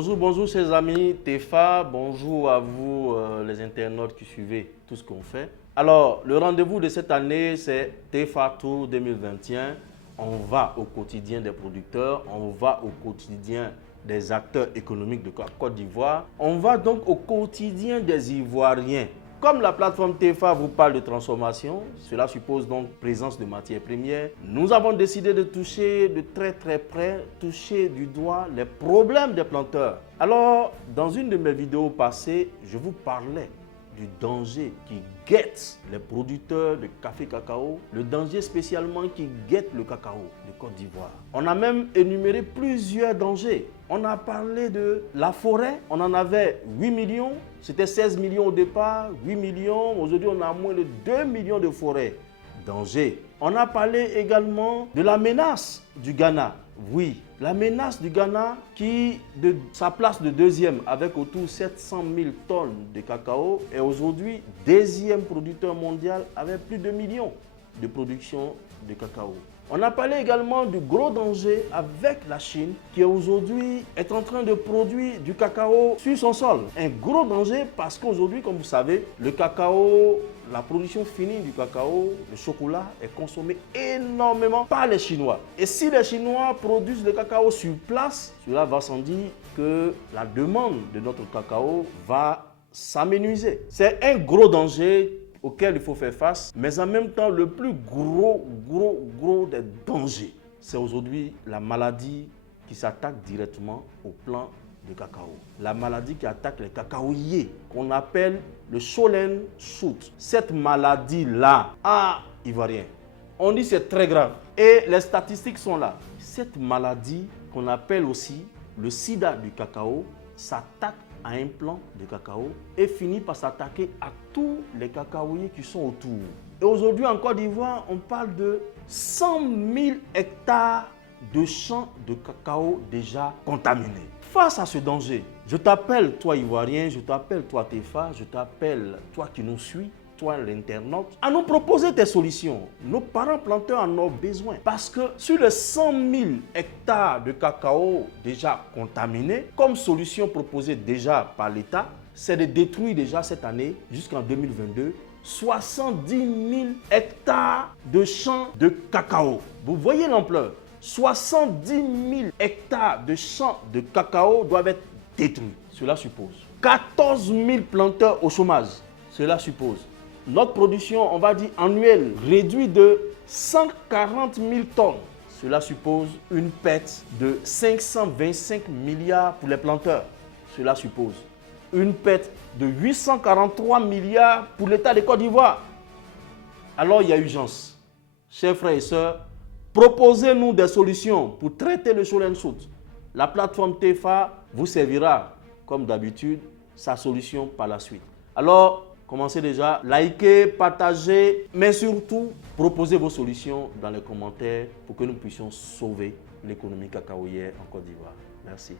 Bonjour chers amis TEFA, bonjour à vous les internautes qui suivez tout ce qu'on fait. Alors, le rendez-vous de cette année, c'est TEFA Tour 2021. On va au quotidien des producteurs, on va au quotidien des acteurs économiques de Côte d'Ivoire. On va donc au quotidien des Ivoiriens. Comme la plateforme TEFA vous parle de transformation, cela suppose donc présence de matières premières. Nous avons décidé de toucher de très près, toucher du doigt les problèmes des planteurs. Alors, dans une de mes vidéos passées, je vous parlais du danger qui guette les producteurs de café cacao, le danger spécialement qui guette le cacao de Côte d'Ivoire. On a même énuméré plusieurs dangers. On a parlé de la forêt, on en avait 8 millions, c'était 16 millions au départ, 8 millions, aujourd'hui on a moins de 2 millions de forêts. Danger. On a parlé également de la menace du Ghana. Oui, la menace du Ghana qui, de sa place de deuxième avec autour 700 000 tonnes de cacao, est aujourd'hui deuxième producteur mondial avec plus de millions de production de cacao. On a parlé également du gros danger avec la Chine qui aujourd'hui est en train de produire du cacao sur son sol. Un gros danger parce qu'aujourd'hui, comme vous savez, le cacao, la production finie du cacao, le chocolat est consommé énormément par les Chinois. Et si les Chinois produisent le cacao sur place, cela va sans dire que la demande de notre cacao va s'amenuiser. C'est un gros danger auquel il faut faire face, mais en même temps, le plus gros des dangers, c'est aujourd'hui la maladie qui s'attaque directement au plant de cacao. La maladie qui attaque les cacaoyers, qu'on appelle le Sholen Shoot. Cette maladie-là, Ivoirien, on dit c'est très grave. Et les statistiques sont là. Cette maladie, qu'on appelle aussi le sida du cacao, s'attaque à un plant de cacao et finit par s'attaquer à tous les cacaoyers qui sont autour. Et aujourd'hui en Côte d'Ivoire, on parle de 100 000 hectares de champs de cacao déjà contaminés. Face à ce danger, je t'appelle toi Ivoirien, je t'appelle toi TEFA, je t'appelle toi qui nous suis, toi l'internaute, à nous proposer des solutions. Nos parents planteurs en ont besoin parce que sur les 100 000 hectares de cacao déjà contaminés, comme solution proposée déjà par l'État, c'est de détruire déjà cette année, jusqu'en 2022, 70 000 hectares de champs de cacao. Vous voyez l'ampleur? 70 000 hectares de champs de cacao doivent être détruits. Cela suppose 14 000 planteurs au chômage. Cela suppose notre production, on va dire annuelle, réduite de 140 000 tonnes. Cela suppose une perte de 525 milliards pour les planteurs. Cela suppose une perte de 843 milliards pour l'État de Côte d'Ivoire. Alors il y a urgence. Chers frères et sœurs, proposez-nous des solutions pour traiter le Sholen Shoot. La plateforme TEFA vous servira, comme d'habitude, sa solution par la suite. Alors, commencez déjà, likez, partagez, mais surtout, proposez vos solutions dans les commentaires pour que nous puissions sauver l'économie cacaoyère en Côte d'Ivoire. Merci.